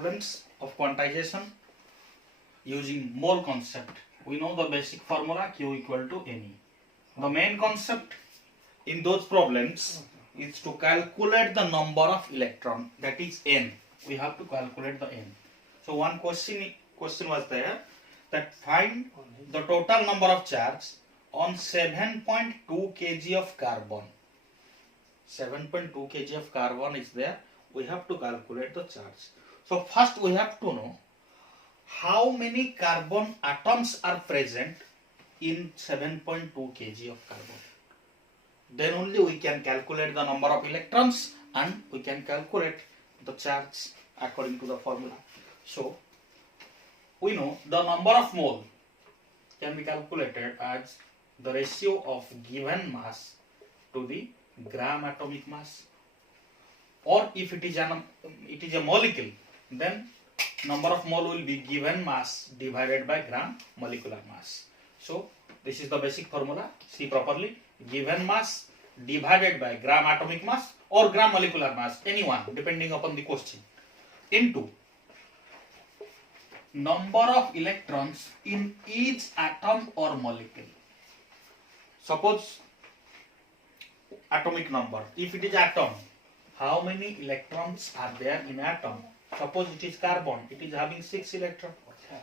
problems of quantization using mole concept. We know the basic formula Q equal to Ne. The main concept in those problems is to calculate the number of electron, that is N. We have to calculate the N. So one question was there, that find the total number of charge on 7.2 kg of carbon. 7.2 kg of carbon is there. We have to calculate the charge. So first we have to know how many carbon atoms are present in 7.2 kg of carbon. Then only we can calculate the number of electrons and we can calculate the charge according to the formula. So we know the number of mole can be calculated as the ratio of given mass to the gram atomic mass, or if it is a molecule, then number of mole will be given mass divided by gram molecular mass. So this is the basic formula. See properly, given mass divided by gram atomic mass or gram molecular mass, any one depending upon the question, into number of electrons in each atom or molecule. Suppose atomic number, if it is atom, how many electrons are there in atom? Suppose it is carbon, it is having 6 electrons.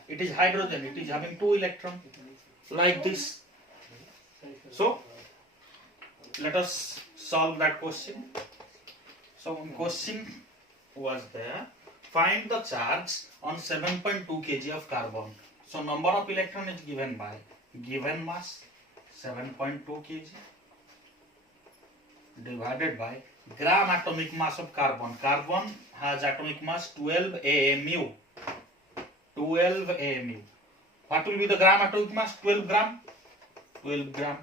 It is hydrogen, it is having 2 electrons. Like this. So let us solve that question. So one question was there, find the charge on 7.2 kg of carbon. So number of electron is given by given mass 7.2 kg divided by gram atomic mass of carbon. Carbon has atomic mass 12 AMU. 12 AMU. What will be the gram atomic mass? 12 gram. 12 gram.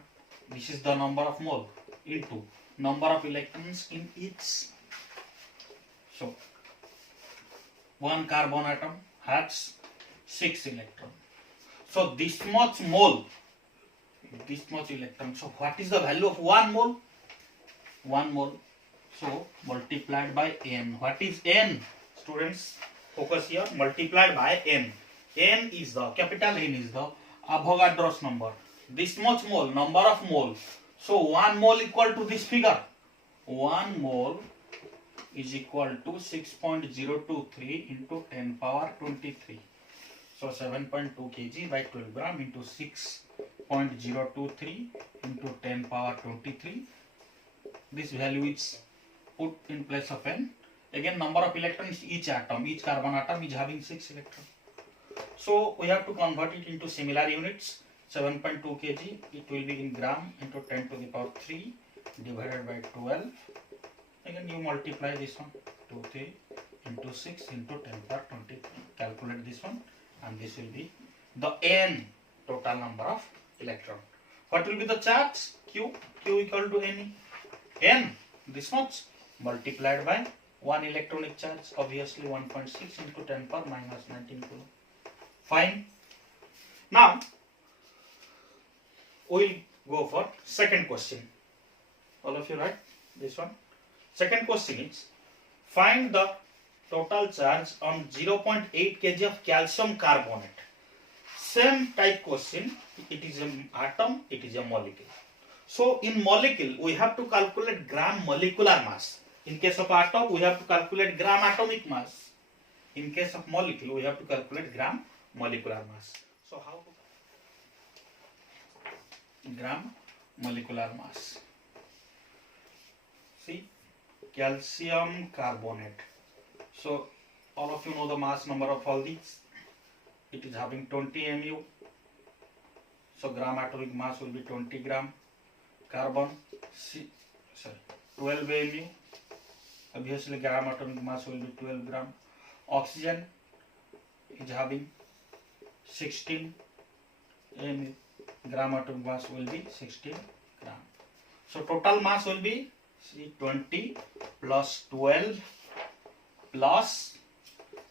This is the number of mole into number of electrons in each. So one carbon atom has 6 electrons. So this much mole, this much electron. So what is the value of 1 mole? 1 mole. So multiplied by N. What is N? Students, focus here. Multiplied by N. N is the, capital N is the Avogadro's number. This much mole, number of mole. So 1 mole equal to this figure. 1 mole is equal to 6.023 into 10 power 23. So 7.2 kg by 12 gram into 6.023 into 10 power 23. This value is put in place of N. Again, number of electrons each atom, each carbon atom is having 6 electrons. So we have to convert it into similar units. 7.2 kg, it will be in gram into 10 to the power 3 divided by 12. Again you multiply this one, 2, 3 into 6 into 10 power 23. Calculate this one and this will be the N, total number of electron. What will be the charge? Q equal to Ne. N, this much, multiplied by 1 electronic charge, obviously 1.6 into 10 power minus 19 coulomb. Fine. Now we will go for second question. All of you write this one. Second question is, find the total charge on 0.8 kg of calcium carbonate. Same type question, it is an atom, it is a molecule. So in molecule, we have to calculate gram molecular mass. In case of atom, we have to calculate gram atomic mass. In case of molecule, we have to calculate gram molecular mass. So how to gram molecular mass? See, calcium carbonate. So all of you know the mass number of all these. It is having 20 mu. So gram atomic mass will be 20 gram. Carbon, 12 mu. Obviously gram atomic mass will be 12 gram. Oxygen is having 16 mu. Gram atomic mass will be 16 gram. So total mass will be 20 plus 12 plus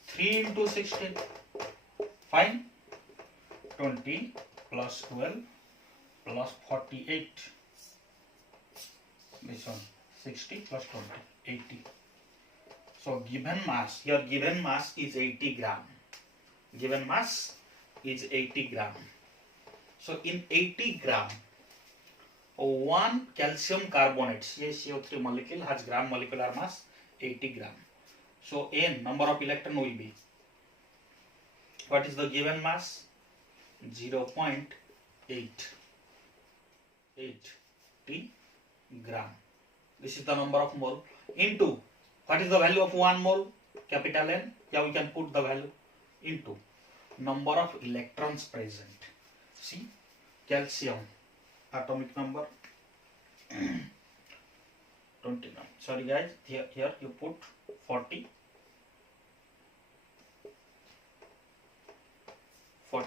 3 into 16. Fine. 20 plus 12 plus 48. This one 60 plus 20, 80. So given mass, your given mass is 80 gram. Given mass is 80 gram. So in 80 gram, one calcium carbonate CaCO3 molecule has gram molecular mass 80 gram. So N number of electron will be, what is the given mass? 0.8 T gram. This is the number of mole into, what is the value of 1 mole? Capital N. Yeah, we can put the value into number of electrons present. See, calcium atomic number 29. Sorry guys, here you put 40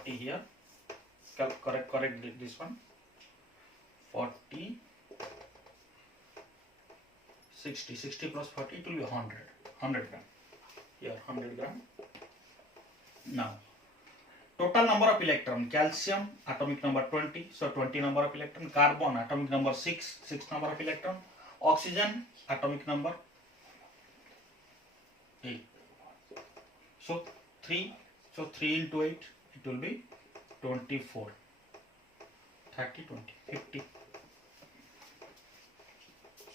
here. Correct this one. 40 60 plus 40, it will be 100 gram. Here 100 gram. Now total number of electron, calcium atomic number 20, so 20 number of electron, carbon atomic number 6 number of electron, oxygen atomic number 8. So 3 into 8, it will be 24. 30, 20, 50.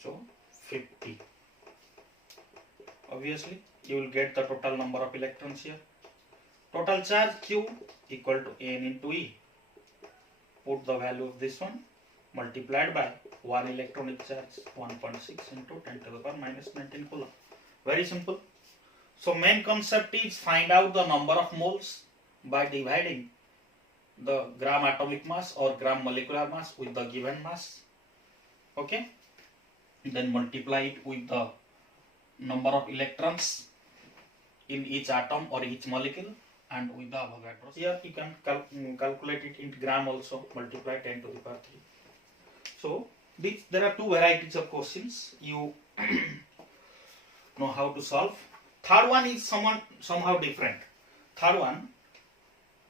So 50. Obviously you will get the total number of electrons here. Total charge Q equal to N into E. Put the value of this one multiplied by 1 electron is charge, 1.6 into 10 to the power minus 19 coulomb. Very simple. So main concept is find out the number of moles by dividing the gram atomic mass or gram molecular mass with the given mass. Okay. Then multiply it with the number of electrons in each atom or each molecule and with the Avogadro's. Here you can calculate it in gram also, multiply 10 to the power 3. So there are two varieties of questions you know how to solve. Third one is somehow different. Third one,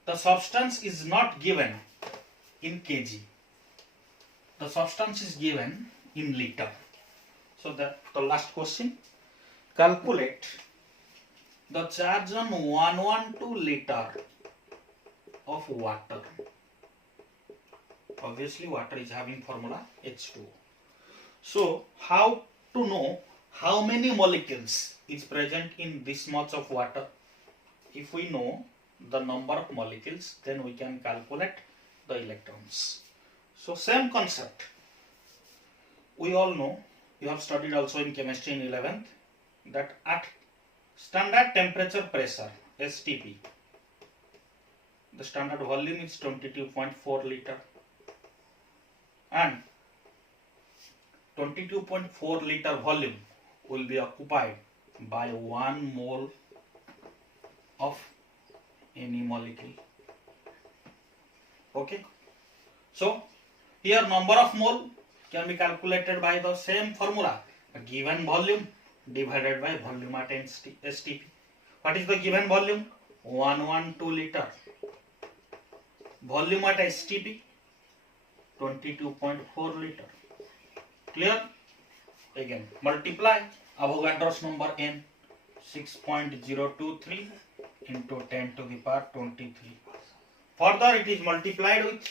the substance is not given in kg. The substance is given in liter. So the last question, calculate the charge on 112 liter of water. Obviously water is having formula H2O. So how to know how many molecules is present in this much of water? If we know the number of molecules, then we can calculate the electrons. So same concept. We all know, you have studied also in chemistry in 11th, that at standard temperature pressure STP, the standard volume is 22.4 liter, and 22.4 liter volume will be occupied by 1 mole of any molecule. Okay. So here number of mole can be calculated by the same formula, a given volume divided by volume at STP. What is the given volume? 112 liter. Volume at STP 22.4 liter. Clear? Again multiply Avogadro's number N, 6.023 into 10 to the power 23. Further it is multiplied with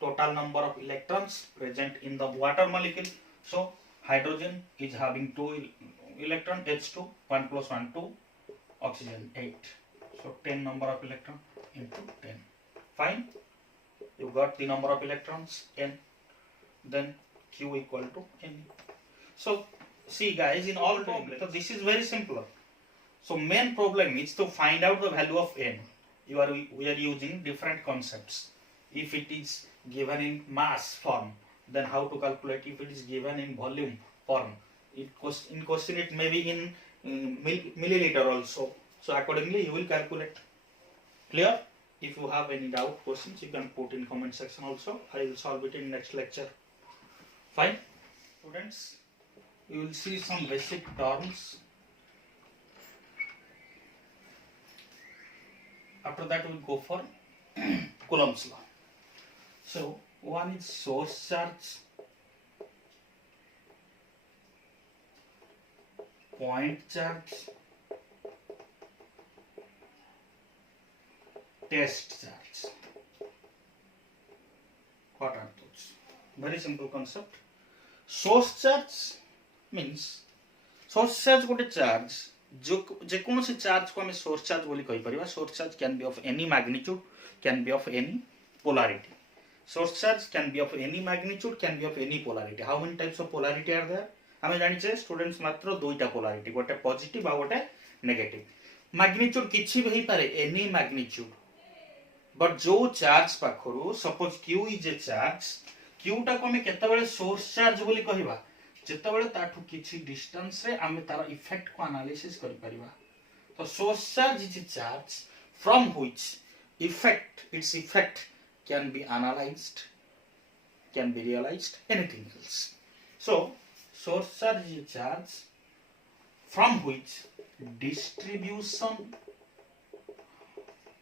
total number of electrons present in the water molecule. So hydrogen is having 2 electron, H2, 1 plus 1, 2, oxygen 8. So 10 number of electron into 10. Fine. You got the number of electrons N. Then Q equal to N. So see guys, in all problems, so this is very simple. So main problem is to find out the value of N. We are using different concepts. If it is given in mass form, then how to calculate? If it is given in volume form, in question it may be in milliliter also. So accordingly you will calculate. Clear? If you have any doubt, questions, you can put in comment section also. I will solve it in next lecture. Fine? Students, you will see some basic terms. After that we will go for Coulomb's law. So one is source charge, point charge, test charge. What are those? Very simple concept. Source charge means source charge गोटे charge जो जेकोसी charge को हमें source charge बोली कहि परिबा. Source charge can be of any magnitude, can be of any polarity. Source charge can be of any magnitude, can be of any polarity. How many types of polarity are there? हमें जानि छे students मात्र दुईटा polarity, गोटे positive आ गोटे negative. Magnitude किछि भी हेई पारे, एनी मैग्नीट्यूड. बट जो चार्ज पाखरु suppose q is a charge, q टा को हमें केतेबेले सोर्स चार्ज बोली कहिबा जेतेबेले ताठू किछि डिस्टेंस रे हमें तार इफेक्ट को एनालिसिस करि परिबा. तो source charge is a charge from which its effect can be analyzed, can be realized, anything else. So source charge is a charge from which distribution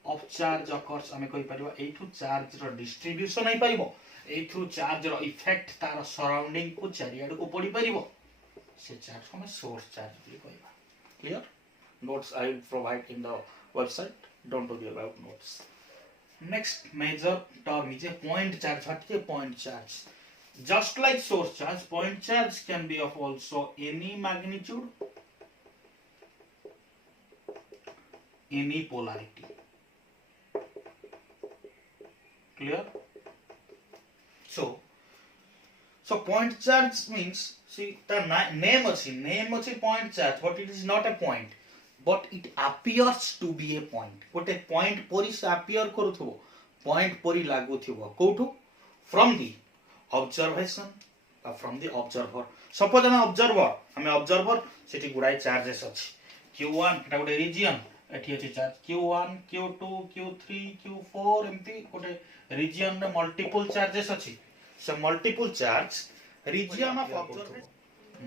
of charge occurs. हमें कहि परिबा एठू charge रो distribution होई परिबो, एठू charge रो effect तार surrounding को चारियाड को पड़ी परिबो. से charge को हमें सोर्स चार्ज बोली कहिबा. Clear? Notes I will provide in the website. Don't worry about notes. Next major term is a point charge. What is a point charge? Just like source charge, point charge can be of also any magnitude, any polarity. Clear? So point charge means, see the name ଅଛି point charge, but it is not a point, but it appears to be a point. गोटे point परी से appear करूथबो, point परी लागुथबो कोठू? From the observation or from the observer. Suppose हम observer, हमें observer सेठी गुडाई charges अछि. q1 एटा गोटे रीजन, एठी अछि charge q1 q2 q3 q4 एम्ति गोटे रीजन रे मल्टीपल चार्जेस अछि. So multiple charge region of observation,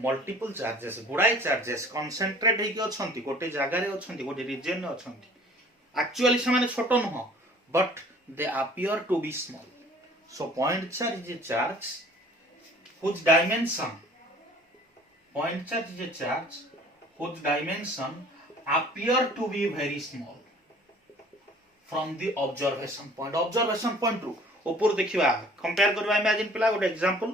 multiple charges, गुडाई चार्जेस concentrate हेकी अछंती, गोटे जागा रे अछंती, गोटे रीजन रे अछंती. Actually से माने छोटो नहो, but they appear to be small. So point charge is a charge whose dimension, point charge is a charge whose dimension appear to be very small from the observation point. Observation point ru ऊपर देखिबा, compare करबा. Imagine पिला गोटे example,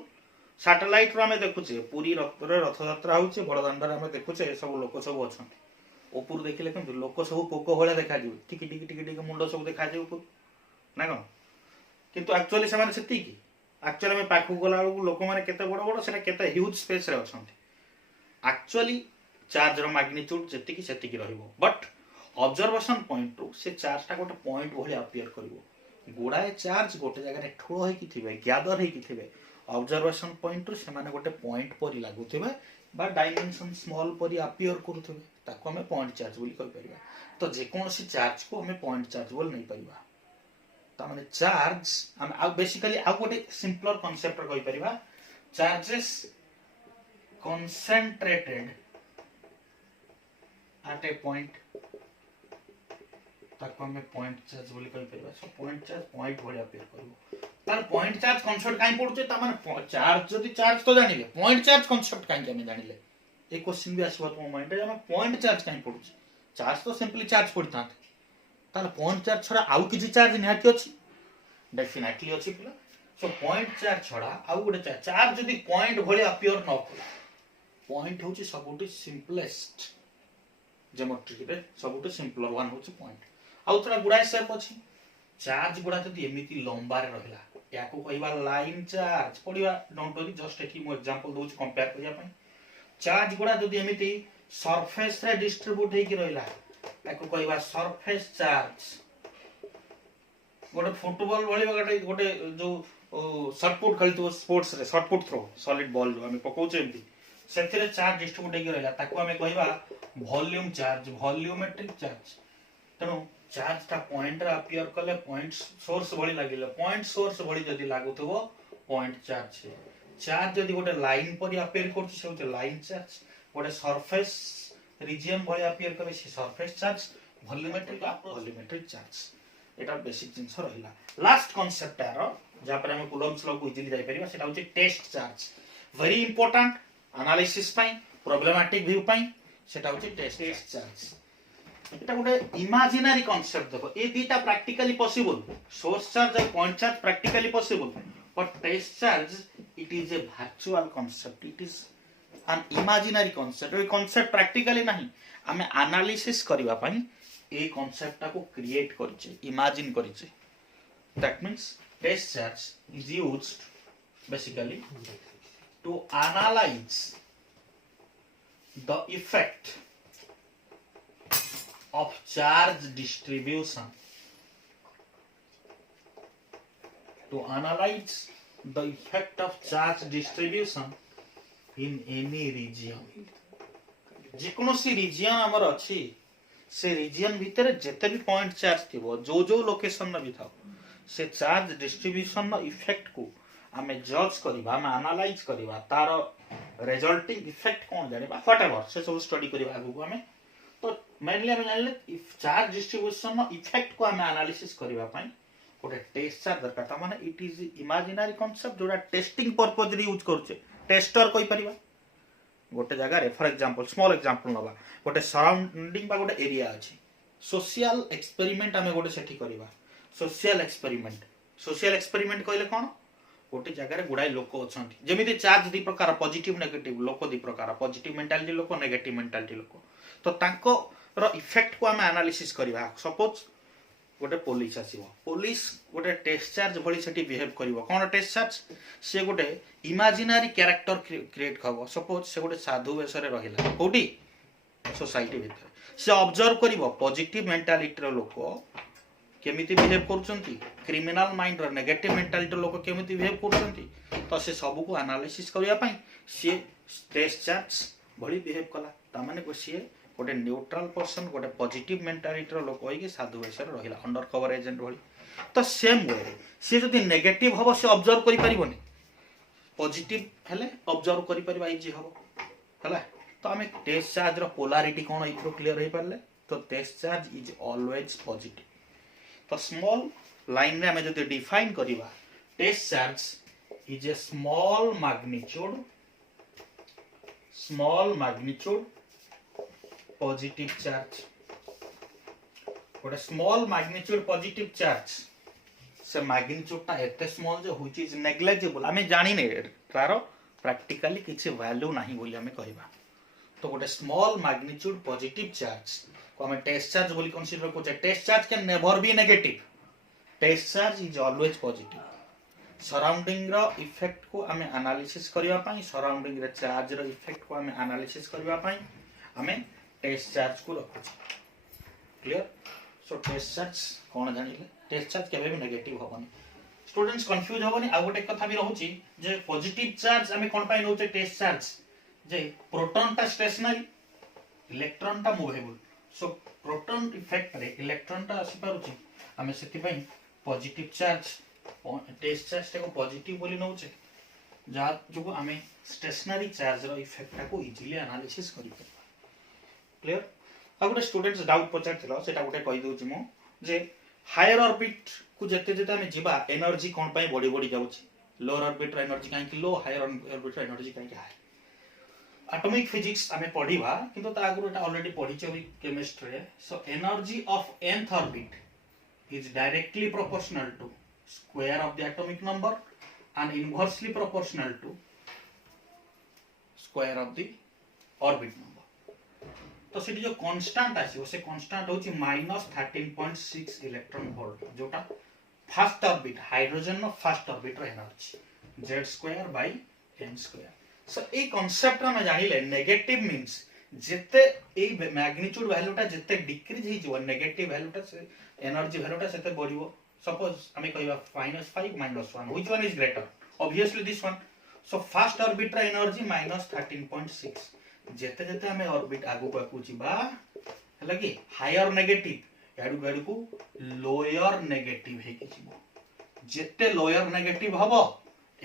satellite रो हमें देखुचे पूरी रथ यात्रा होचे, बड़दांड रे हमें देखुचे सब लोक सब अछन. ऊपर देखिले केम लोक सब पोको होले देखा जिवो, टिक टिक टिक टिक मुंडो सब देखा जिवो ना कोन. किंतु एक्चुअली से माने सेती की एक्चुअली में पाखु गोला लोक माने केते बड़ बड़ सेटा केते ह्यूज स्पेस रे अछन. एक्चुअली चार्ज रो मैग्नीट्यूड जेति की सेति की रहइबो, बट ऑब्जर्वेशन पॉइंट रो से चार्ज टा गोटे पॉइंट भली अपीयर करिवो. गुडाए चार्ज गोटे जगह रे ठोळ होई कि थिबे, गैदर होई कि थिबे. ऑब्जर्वेशन पॉइंट रो से माने गोटे पॉइंट परी लागुथिबे बा डायमेंशन स्मॉल परी अपीयर करूथिबे, ताको हमें पॉइंट चार्ज बोली कहि परिबा. तो जे कोनोसी चार्ज को हमें पॉइंट चार्ज बोल नहीं परिबा. ता माने चार्ज हम आ बेसिकली आ गोटे सिंपलर कांसेप्ट कहि परिबा. Charges concentrated at a point, ताको हमें पॉइंट चार्ज बोली कहि परिबा. सो पॉइंट चार्ज पॉइंट भली अपीयर करबो. तार पॉइंट चार्ज कांसेप्ट काई पडुचे, ता माने चार्ज जदी चार्ज तो जानिले, पॉइंट चार्ज कांसेप्ट काई के हम जानिले. ए क्वेश्चन भी आसीबो तुम माइंड रे, हम पॉइंट चार्ज काई पडुचे. चार्ज तो सिंपली चार्ज पडता, तार पॉइंट चार्ज छडा आउ किछि चार्ज निहाती अछि, डेफिनेटली अछि पिला. सो पॉइंट चार्ज छडा आउ गोटे चार्ज जदी पॉइंट भली अपीयर न कला, पॉइंट होची सबुटी सिंपलेस्ट ज्योमेट्री रे सबुटी सिंपलर वन होची पॉइंट. आउ तरा गुडाई शेप अछि. चार्ज गुडा जदी एमिति लंबा रे रहला, याको कहिबा लाइन चार्ज पडिबा. डोंट वरी, जस्ट एठी मो एग्जांपल दोछि कंपेयर करिया पई. चार्ज गुडा जदी एमिति सरफेस रे डिस्ट्रीब्यूट हेकि रहला, याको कहिबा सरफेस चार्ज. गोटे फुटबॉल भली गोटे जो शॉटपुट खेलतो स्पोर्ट्स रे, शॉटपुट थ्रो सॉलिड बॉल जो हमें पकोचे एमिति, सेथिरे चार्ज डिस्ट्रीब्यूट हेकि रहला, ताको हमें कहिबा वॉल्यूम चार्ज, वॉल्यूमेट्रिक चार्ज. तेणु चार्ज टा पॉइंट रे अपीयर कले पॉइंट सोर्स भली लागिले, पॉइंट सोर्स भली जदी लागुथबो पॉइंट चार्ज. चार्ज जदी गोटे लाइन पर अपीयर करछ से होते लाइन चार्ज. गोटे सरफेस रीजन भली अपीयर करे से सरफेस चार्ज. Volumetric charge. एटा बेसिक जिंस रहिला. लास्ट कांसेप्ट आरो जा पर हम कूलम्ब्स लॉ को इजीली जाई परिबा, सेटा होचे test charge. Very important analysis पई, प्रॉब्लमेटिक व्यू पई, सेटा होचे टेस्ट चार्ज. এটা গোটে ইমাজিনারি কনসেপ্ট দেখো এই দুইটা প্র্যাকটিক্যালি পসিবল সোর্স চার্জ আর point charge practically possible but test charge it is a virtual concept it is an imaginary concept এই কনসেপ্ট প্র্যাকটিক্যালি ନାହିଁ ଆମେ আনালিসিস କରିବା ପାଇଁ এই কনসেপ্টটাକୁ ক্রিয়েট କରିଛେ ইমাজিন କରିଛେ that means test charge is used basically to analyze the effect of charge distribution to analyze the effect of charge distribution in any region जेकोसी रीजन आमर अच्छी से रीजन भितर जेते भी पॉइंट चार्ज थिबो जो जो लोकेशन भी थाओ से चार्ज डिस्ट्रीब्यूशन नो इफेक्ट को आमे जज करबा आमे एनालाइज करबा तार रिजल्टिंग इफेक्ट कोन जानिबा व्हाटएवर से सब स्टडी करबा आगु को आमे तो मेनली आमे जानले इफ चार्ज डिस्ट्रीब्यूशन नो इफेक्ट को आमे एनालिसिस करबा पई गोटे टेस्ट चार्ज दरकार ता माने इट इज इमेजिनरी कांसेप्ट जोडा टेस्टिंग पर्पस रे यूज करछे टेस्टर कोइ परिबा गोटे जगह रे फॉर एग्जांपल स्मॉल एग्जांपल नबा गोटे सराउंडिंग बा गोटे एरिया अछि सोशल एक्सपेरिमेंट आमे गोटे सेठी करबा सोशल एक्सपेरिमेंट कहले कोन गोटे जगह रे गुडाई लोक अछंती जेमिति चार्ज दि प्रकार पॉजिटिव नेगेटिव लोक दि प्रकार पॉजिटिव मेंटालिटी लोक नेगेटिव मेंटालिटी लोक तो तांको रो इफेक्ट को आमे एनालिसिस करबा सपोज गोटे पुलिस आसीबो पुलिस गोटे टेस्ट चार्ज भली सेठी बिहेव करबो कोन टेस्ट चार्ज से गोटे इमेजिनरी कैरेक्टर क्रिएट करबो सपोज से गोटे साधु वेशरे रहिला कोठी सोसाइटी भीतर से ऑब्जर्व करबो पॉजिटिव मेंटालिटी रो लोक केमिति बिहेव करछंती क्रिमिनल माइंड रो नेगेटिव मेंटालिटी रो लोक केमिति बिहेव करछंती तो से सब को एनालिसिस करिया पई से टेस्ट चार्ज भली बिहेव कला ता माने को से गोटे न्यूट्रल पर्सन गोटे पॉजिटिव मेंटालिटी रो लोक होई के साधु वेशरे रहिला अंडर कवर एजेंट भली तो सेम वे से जदी नेगेटिव हबो से ऑब्जर्व करि परिबोनी पॉजिटिव हेले ऑब्जर्व करि परिबा इजी हबो हला तो हमें टेस्ट चार्ज रो पोलैरिटी कोन इथरो क्लियर होई परले तो test charge is always positive तो स्मॉल लाइन में हमें जदी डिफाइन करिबा test charge is a small magnitude positive charge गोटे स्मॉल मैग्नीट्यूड पॉजिटिव चार्ज से मैग्नीट्यूड ता एते स्मॉल जो व्हिच इज नेग्लिजिबल हमें जानि ने तारो प्रैक्टिकली किछि वैल्यू नाही बोली हमें कहबा तो गोटे स्मॉल मैग्नीट्यूड पॉजिटिव चार्ज को हमें टेस्ट चार्ज बोली कंसीडर करछे test charge can never be negative test charge is always positive surrounding रो इफेक्ट को हमें एनालिसिस करबा पई सराउंडिंग रे चार्ज रो इफेक्ट को हमें एनालिसिस करबा पई हमें टेस्ट चार्ज को रखु क्लियर सो टेस्ट चार्ज कोन जानिले टेस्ट चार्ज केबे भी नेगेटिव होबनी स्टूडेंट्स कंफ्यूज होबनी आ गोटे कथा भी रहउची जे पॉजिटिव चार्ज हमें कोन पाई नउचे टेस्ट चार्ज जे प्रोटॉन ता स्टेशनरी इलेक्ट्रॉन ता मूवेबल सो प्रोटॉन इफेक्ट रे इलेक्ट्रॉन ता आसी पारुची हमें सेति पई पॉजिटिव चार्ज टेस्ट चार्ज को पॉजिटिव बोली नउचे जा जो हमें स्टेशनरी चार्ज रो इफेक्ट को इजीली एनालिसिस करि परबा क्लियर आ गोटे स्टूडेंट्स डाउट पचार थिलो सेटा गोटे कहि दोची मो जे हायर ऑर्बिट को जते जते हमें जिबा एनर्जी कोन पई बॉडी बॉडी जाउची लोअर ऑर्बिट रो एनर्जी काहे कि लो हायर ऑर्बिट रो एनर्जी काहे कि हाई एटॉमिक फिजिक्स हमें पढिबा किंतु ता आगु एटा ऑलरेडी पढिचे ओइ केमिस्ट्री रे so energy of nth orbit is directly proportional to square of the atomic number and inversely proportional to square of the orbit number तो सेठी जो कांस्टेंट आसी से कांस्टेंट होची -13.6 इलेक्ट्रॉन वोल्ट जोटा फर्स्ट ऑर्बिट हाइड्रोजन नो first orbit रो energy z2/m2 so ए concept में जानिले नेगेटिव मींस जेते ए मैग्नीट्यूड वैल्यूटा जेते डिक्रीज हि जो नेगेटिव वैल्यूटा से एनर्जी वैल्यूटा सेते बढ़िबो सपोज हमें कहबा -5 -1 which one is greater obviously this one so first orbit रा एनर्जी -13.6 जेते जेते हमें ऑर्बिट आगु को जिबा हला कि हायर नेगेटिव याडू को लोअर नेगेटिव हे कि जिवो जेते लोअर नेगेटिव हबो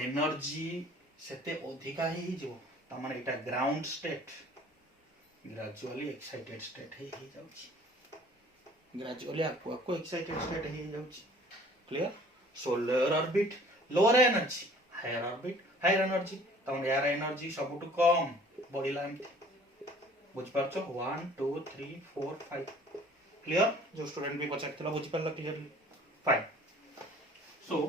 एनर्जी सेते अधिका ही जिवो त माने एटा ground state gradually excited state हे जाउची ग्रेजुअली आपको एक्साइटेड स्टेट हे जाउची clear so lower orbit lower energy higher orbit higher energy त माने यार एनर्जी सबटु कम बढिला एमती बुझ पाछो 1 2 3 4 5 क्लियर जो स्टूडेंट भी पचारथिला बुझि परला clearly fine so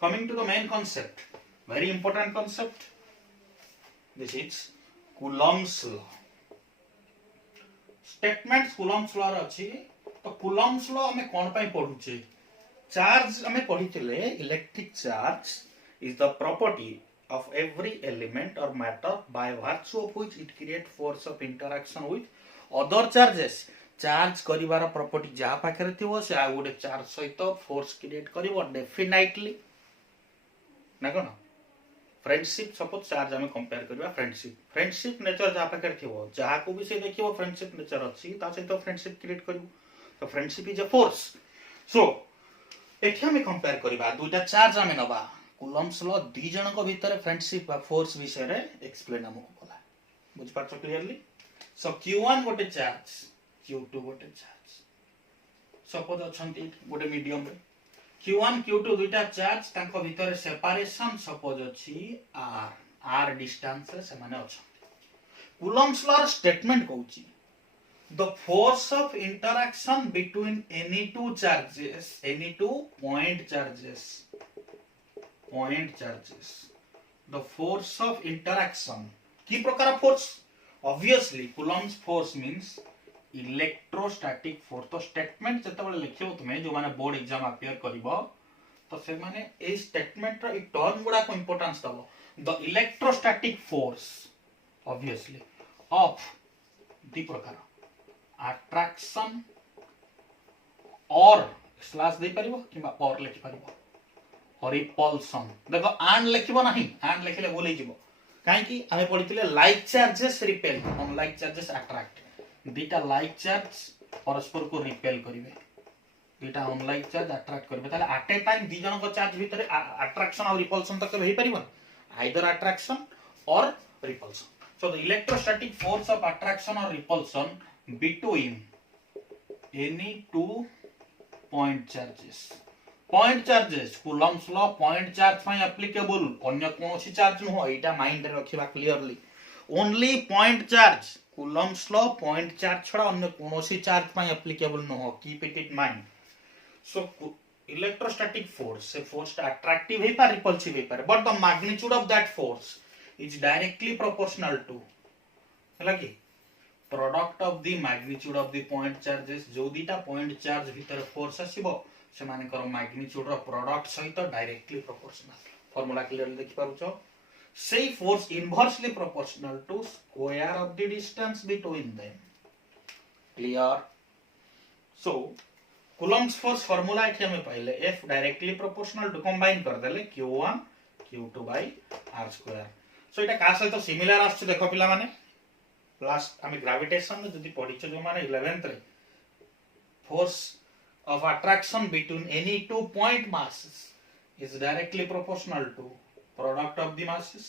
coming to the main concept very important concept this is Coulomb's law statement Coulomb's law रे अछि तो कूलम्ब्स लॉ हमें कोन पई पढुचे चार्ज हमें पढिथिले electric charge is the property of every element or matter by virtue of which it create force of interaction with other charges charge करिवार property जहा पाखरे थिवो से आ गोटे चार्ज सहित फोर्स क्रिएट करिवो डेफिनेटली ना कोन फ्रेंडशिप सपोज चार्ज हमें compare करबा friendship nature जहा पाखरे थिवो जहा को भी से देखिवो फ्रेंडशिप नेचर अछि ता सहित फ्रेंडशिप क्रिएट करिवो तो friendship is a force so एठी हमें कंपेयर करबा दुटा चार्ज हमें नबा कूलम्ब्स लॉ दी जन को भीतर फ्रेंडशिप बा फोर्स विषय रे एक्सप्लेन हमको कला बुझ पाछो क्लियरली सो q1 गोटे चार्ज q2 गोटे चार्ज सपोज अछंती गोटे मीडियम रे q1 q2 दुटा चार्ज तांको भीतर सेपरेशन सपोज अछि r डिस्टेंस रे से माने अछंती कूलम्ब्स लॉ स्टेटमेंट कहउची the force of interaction between any two point charges the force of interaction की प्रकार force obviously coulomb's force means electrostatic force तो स्टेटमेंट जते बळे लिखियो तुमे जो माने बोर्ड एग्जाम अपियर करिवो तो से माने ए स्टेटमेंट रो ए टर्म गुडा को इंपोर्टेंस दबो the electrostatic force obviously of दी प्रकार attraction or स्लैश दे परिवो किबा और लिखि परिवो और रिपल्सन देखो एंड लिखिबो नाही एंड लिखिले भूल हिजिबो काहे कि हमें पढिथिले लाइक चार्जेस रिपेल हम लाइक चार्जेस अट्रैक्ट दीटा लाइक चार्ज परस्पर को रिपेल करिवे दीटा अनलाइक चार्ज अट्रैक्ट करिवे ताले एट ए टाइम दी जन को चार्ज भीतर अट्रैक्शन और रिपल्सन तक हेई परिबो आइदर अट्रैक्शन और repulsion so the electrostatic force of attraction और repulsion between any two point charges coulomb's law point charge ପାଇଁ applicable अन्य कोनोसी चार्ज न हो एटा माइंड रे रखिबा clearly only point charge coulomb's law point charge छडा अन्य कोनोसी चार्ज ପାଇଁ applicable न हो keep it in mind so electrostatic force से फोर्स अट्रैक्टिव हे पार रिपल्सिव हे पार but the magnitude of that force is directly proportional to हला की product of the magnitude of the point charges जो दीटा पॉइंट चार्ज भीतर फोर्स आसीबो से माने कर मैग्नीट्यूड रो प्रोडक्ट सहित डायरेक्टली प्रोपोर्शनल फार्मूला क्लियरली देखि पारुछो सेई force inversely proportional to square of the distance between them clear so Coulomb's force formula एठी हमें पाइले F directly proportional to combine कर देले q1 q2 r2 सो एटा का सहित सिमिलर आछ देखो पिला माने लास्ट हमें ग्रेविटेशन में जदी पढिछ जो माने 11th रे force of attraction between any two point masses is directly proportional to product of the masses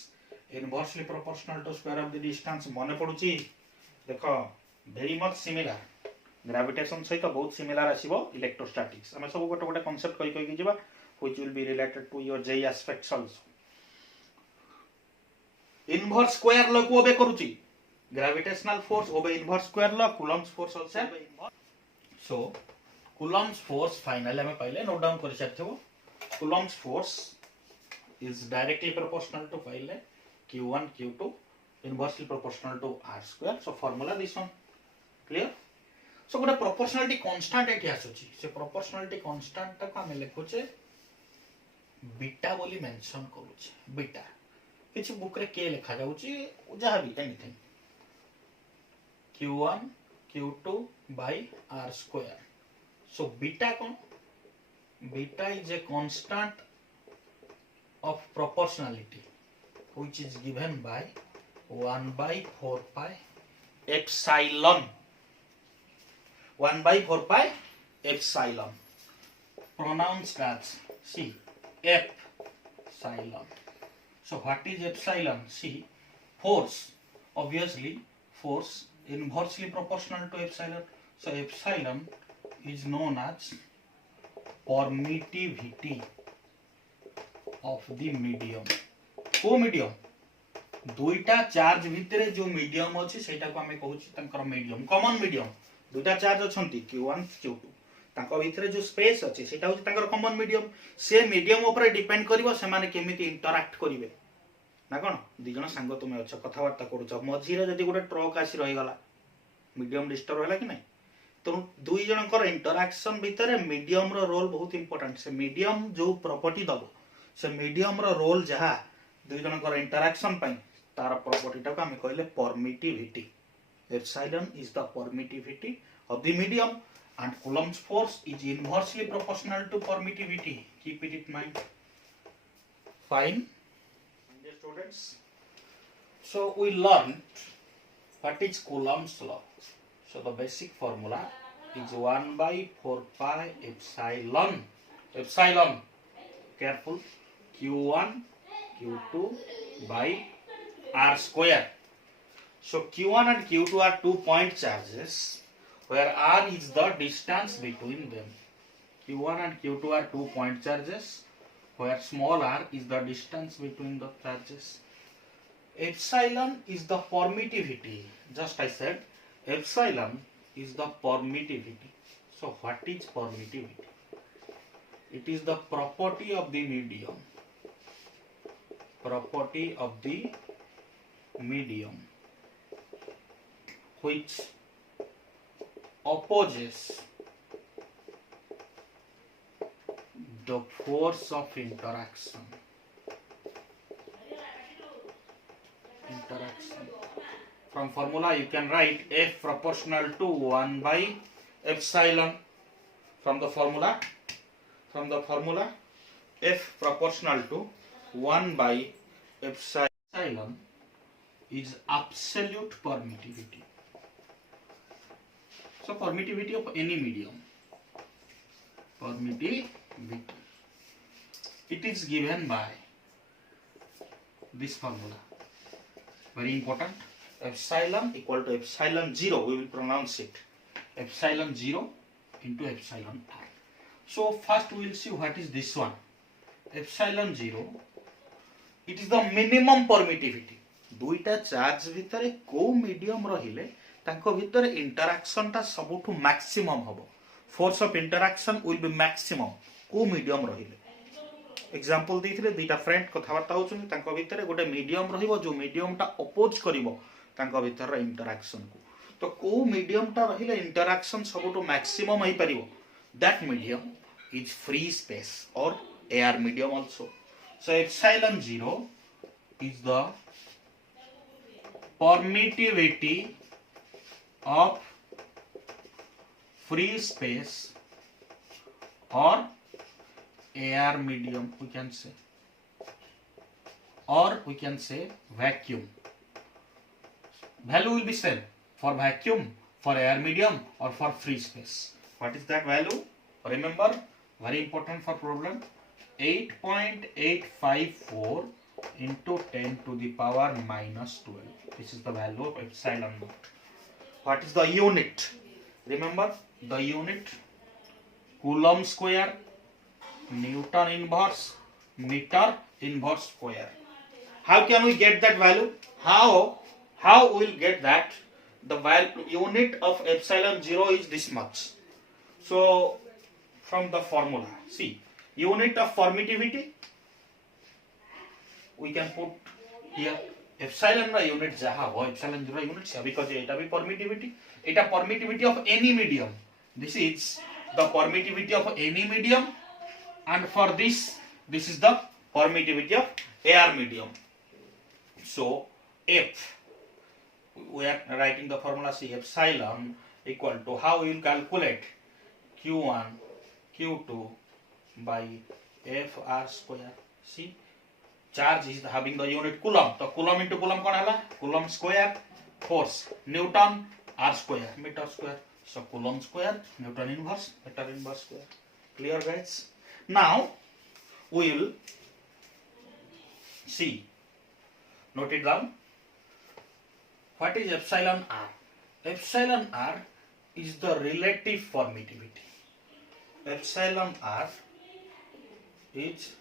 inversely proportional to square of the distance मने पडुची देखो very much similar gravitation सहित बहुत सिमिलर आसीबो इलेक्ट्रोस्टैटिक्स हम सब गोटे गोटे कांसेप्ट कहि कहि जिबा which will be related to your JEE aspects also inverse square law को ओबे करूची gravitational force obey inverse square law coulomb's force also obey inverse so coulomb's force finally हमें पहले नोट डाउन कर सकते हो coulomb's force is directly proportional to पहले q1 q2 inversely proportional to r square so formula this one clear so गोटे proportionality constant एठी आसुची से proportionality constant तक हमें लिखुचे बीटा बोली मेंशन करूचे बीटा किछि बुक रे के लिखा जाउची जहा भी anything q1 q2 by r square so beta kon beta is a constant of proportionality which is given by 1 by 4 pi epsilon 1 by 4 pi epsilon pronounced as c epsilon so what is epsilon see force obviously force inversely proportional to epsilon so epsilon is known as permittivity of the medium को medium दुईटा charge भितरे जो medium अछि सेटा को हमें कहूची तंकर medium common medium दुटा charge अछंती Q1 Q2 तांको भितरे जो स्पेस अछि सेटा होछि तांकर कॉमन मीडियम से मीडियम ऊपर डिपेंड करिवो से माने केमिति इंटरैक्ट करिवे ना कोन दि जण संग तुमे अछ कथा वार्ता करूछ मझी रे जदी गोटे ट्रक आसी रहि गला मीडियम डिस्टर्ब होला कि नै तो दुई जनकर इंटरैक्शन भितरे मीडियम रो रोल बहुत इंपोर्टेंट से मीडियम जो प्रॉपर्टी दबो से मीडियम रो रोल जहा दुई जनकर इंटरैक्शन पई तार प्रॉपर्टी टा को हम कहले permittivity epsilon is the permittivity of the medium and Coulomb's force is inversely proportional to permittivity. Keep it in mind. Fine. Dear students, so we learned what is Coulomb's law. So the basic formula is 1 by 4 pi epsilon. Epsilon, careful, Q1 Q2 by R square. So Q1 and Q2 are 2 point charges where R is the distance between them. Q1 and Q2 are 2 point charges where small r is the distance between the charges. Epsilon is the permittivity. Just I said epsilon is the permittivity. So what is permittivity? It is the property of the medium. Property of the medium which opposes the force of interaction. From formula you can write F proportional to 1 by epsilon. From the formula F proportional to 1 by epsilon is absolute permittivity. So permittivity of any medium. Permittivity. It is given by this formula. Very important. Epsilon equal to epsilon 0. We will pronounce it. Epsilon 0 into epsilon r. So first we will see what is this one. Epsilon 0. It is the minimum permittivity. दुईटा charge भितर को medium रहिले तांको भितर interaction टा सबुठु maximum हबो force of interaction will be maximum को medium रहिले एग्जांपल देथिले दुईटा फ्रेंड कथा वार्ता होछन तांको भितर गोटे मीडियम रहिबो जो मीडियम टा अपोज करिवो तांको भितर इंटरैक्शन को तो को मीडियम टा रहिले इंटरैक्शन सबुठु मैक्सिमम होई परिवो that medium is free space or air medium also so epsilon 0 is the permittivity of free space or air medium we can say, or we can say vacuum. Value will be same for vacuum, for air medium or for free space. What is that value? Remember, very important for problem, 8.854 into 10 to the power minus 12. This is the value of epsilon naught. What is the unit? Remember the unit, Coulomb square, Newton inverse, meter inverse square. How can we get that value? How we will get that? The value unit of epsilon 0 is this much. So from the formula, see, unit of permittivity we can put here epsilon ra unit jaha ho epsilon 0 unit se because eta be permittivity, eta permittivity of any medium. This is the permittivity of any medium, and for this is the permittivity of air medium. So F, we are writing the formula, see, epsilon equal to, how we will calculate, Q1 Q2 by FR square. See, charge is having the unit Coulomb, so Coulomb into Coulomb kon hala, Coulomb square, force Newton, R square, meter square, so Coulomb square, Newton inverse, meter inverse square. Clear, guys? Now we will see, note it down. What is epsilon r? Epsilon r is the relative permittivity. Epsilon r is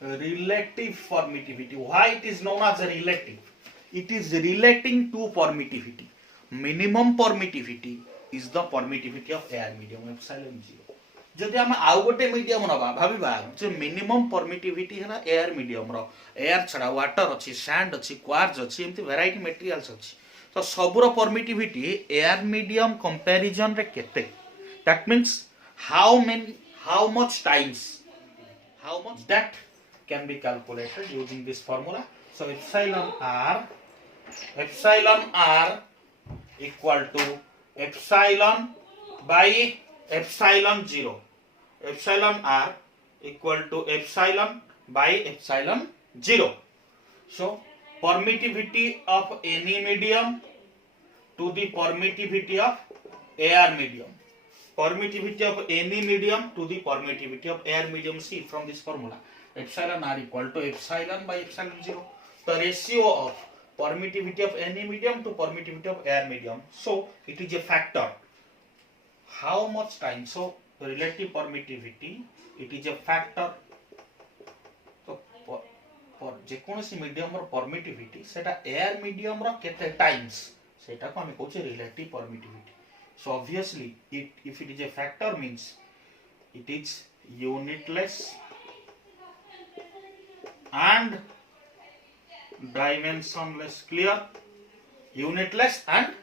relative permittivity. Why it is known as a relative? It is relating to permittivity. minimum permittivity is the permittivity of air medium epsilon 0. जदि आम आउ गोटे medium नवा भाविबा जे minimum permittivity है air medium रो air छड़ा water अच्छी sand अच्छी quartz अच्छी एमती वैरायटी मटेरियल्स अच्छी तो सबुर परमिटिविटी एयर मीडियम कंपैरिजन रे केते that means how much times how much that can be calculated using this formula. So epsilon r equal to epsilon by epsilon 0. Epsilon r equal to epsilon by epsilon 0. So permittivity of any medium to the permittivity of air medium. Permittivity of any medium to the permittivity of air medium. See from this formula epsilon r equal to epsilon by epsilon 0. The ratio of permittivity of any medium to permittivity of air medium. So it is a factor. How much time? So relative permittivity it is a factor. So for जेकोसी medium रो permittivity सेटा air medium रो केते times सेटा को हम कहूचे relative permittivity. So obviously if it is a factor means it is unitless and dimensionless. Clear? Unitless and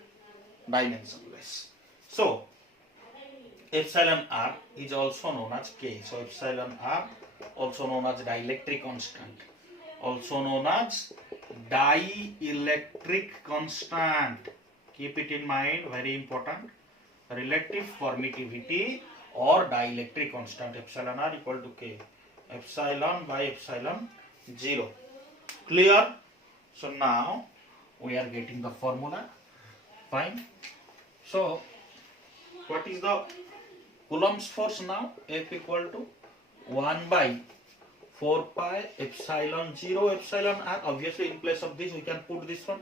dimensionless. So epsilon r is also known as K. So epsilon r also known as dielectric constant. Also known as dielectric constant. Keep it in mind, very important. Relative permittivity or dielectric constant epsilon r equal to K. Epsilon by epsilon 0. Clear? So now we are getting the formula. Fine. So what is the Coulomb's force now? F equal to 1 by 4 pi epsilon 0 epsilon r. Obviously in place of this we can put this one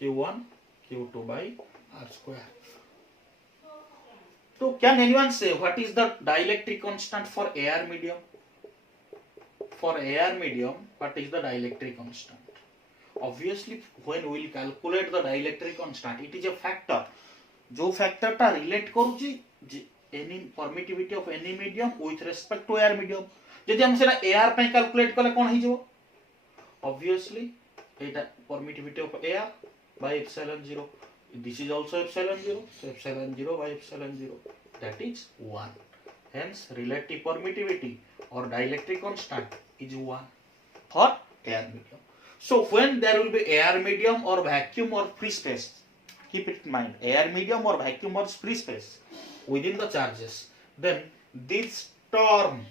q1 q2 by r square. So can anyone say what is the dielectric constant for air medium? For air medium, what is the dielectric constant? Obviously when we will calculate the dielectric constant, it is a factor. जो factor टा relate करूची any permittivity of any medium with respect to air medium. यदि हम सेटा air पे calculate कले कौन ही जो? Obviously Etah permittivity of air by epsilon 0. This is also epsilon 0. So epsilon 0 by epsilon 0. That is 1. Hence relative permittivity or dielectric constant is 1 for air medium. So when there will be air medium or vacuum or free space, keep it in mind, air medium or vacuum or free space within the charges, then this term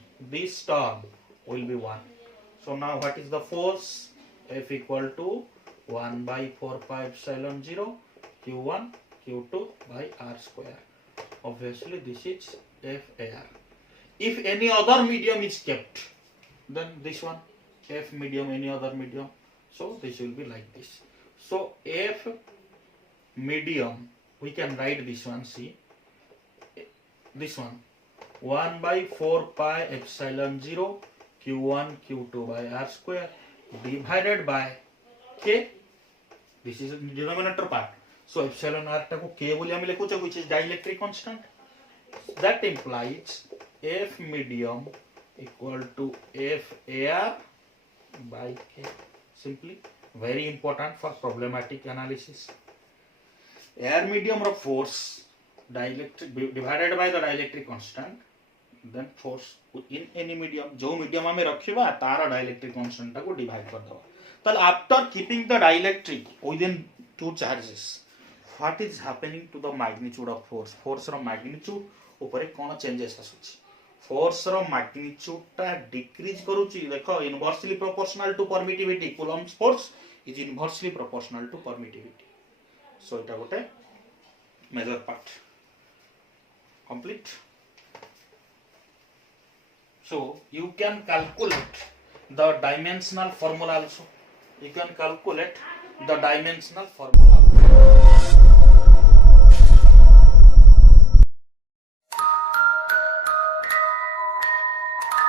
will be 1. So now what is the force? F equal to 1 by 4 pi epsilon 0 q1 q2 by r square. Obviously this is F air. If any other medium is kept, then this one F medium, any other medium, so this will be like this. So F medium, we can write this one, see this one 1 by 4 pi epsilon 0 q1 q2 by r square divided by K. This is the denominator part. So epsilon r टाको K बोली हम लिखुचे, which is dielectric constant. That implies F medium equal to F air by K. Simply very important for problematic analysis. Air medium of force dielectric divided by the dielectric constant, then force in any medium. जो medium हमें रखिबा तारा dielectric constant टाको divide कर दवा. Then after keeping the dielectric within two charges, what is happening to the magnitude of force? Force row magnitude ऊपर कौन changes आसुची? Force रो magnitude टा decrease करूची. देखो inversely proportional to permittivity. Coulomb's force is inversely proportional to permittivity. So इटा गोटे major part. Complete. So you can calculate the dimensional formula also. You can calculate the dimensional formula.